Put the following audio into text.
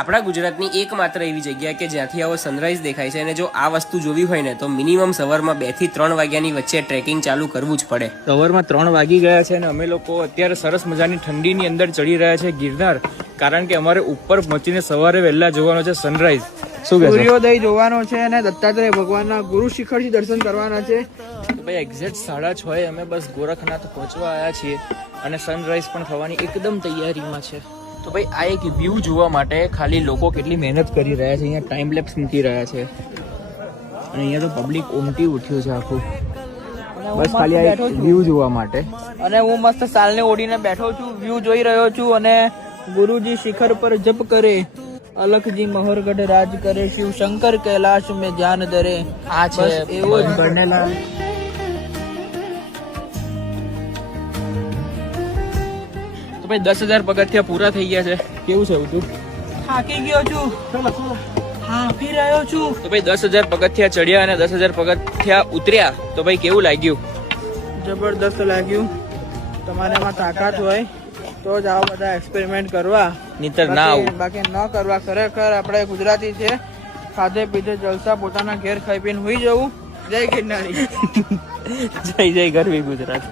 આપણા ગુજરાતની એકમાત્ર એવી જગ્યા કે જ્યાંથી આવો સનરાઈઝ દેખાય છે અને જો આ વસ્તુ જોવી હોય ને તો મિનિમમ સવારમાં 2 થી 3 વાગ્યાની વચ્ચે ટ્રેકિંગ ચાલુ કરવું જ પડે. સવારમાં 3 વાગી ગયા છે અને અમે લોકો અત્યારે સરસ મજાની ઠંડીની અંદર ચડી રહ્યા છે ગિરનાર, કારણ કે અમારે ઉપર પહોંચીને સવારે વહેલા જોવાનો છે સનરાઈઝ. શું કહેશો? સૂર્યોદય જોવાનો છે અને દત્તાત્રેય ભગવાનના ગુરુ શિખરથી દર્શન કરવાના છે. તો ભાઈ એક્ઝેક્ટ 6:30 અમે બસ ગોરખનાથ પહોંચવા આવ્યા છીએ અને સનરાઈઝ પણ થવાની એકદમ તૈયારીમાં છે. તો ભાઈ આ એક વ્યૂ જોવા માટે ખાલી લોકો કેટલી મહેનત કરી રહ્યા છે. અહીંયા ટાઈમ લેપ્સ મૂકી રહ્યા છે અને અહીંયા તો પબ્લિક ઉમટી ઉઠ્યું છે આખું, બસ ખાલી આ વ્યૂ જોવા માટે. અને હું મસ્ત સાલને ઓઢીને બેઠો છું, વ્યૂ જોઈ રહ્યો છું અને ગુરુજી શિખર પર જપ કરે, અલખજી મહોરગઢ રાજ કરે, શિવ શંકર કૈલાશ में ધ્યાન ધરે. આ છે એવો જ બનેલા. તો ભાઈ 10,000 પગથિયા પૂરા થઈ ગયા છે. કેવું છે બધું? થાકી ગયો છું, હાંફી રહ્યો છું. તો ભાઈ 10,000 પગથિયા ચડ્યા અને 10,000 પગથિયા ઉતર્યા. તો ભાઈ કેવું લાગ્યું? જબરદસ્ત લાગ્યું. તમારામાં તાકાત હોય તો જ આવા બધા એક્સપેરિમેન્ટ કરવા, નહીતર ના આવું. બાકી ન કરવા. ખરેખર આપણે ગુજરાતી છે, ખાધે પીધે જલસા, પોતાના ઘેર ખાઈ પીને હોઈ જવું. જય ગિરનારી. જય જય ગરવી ગુજરાત.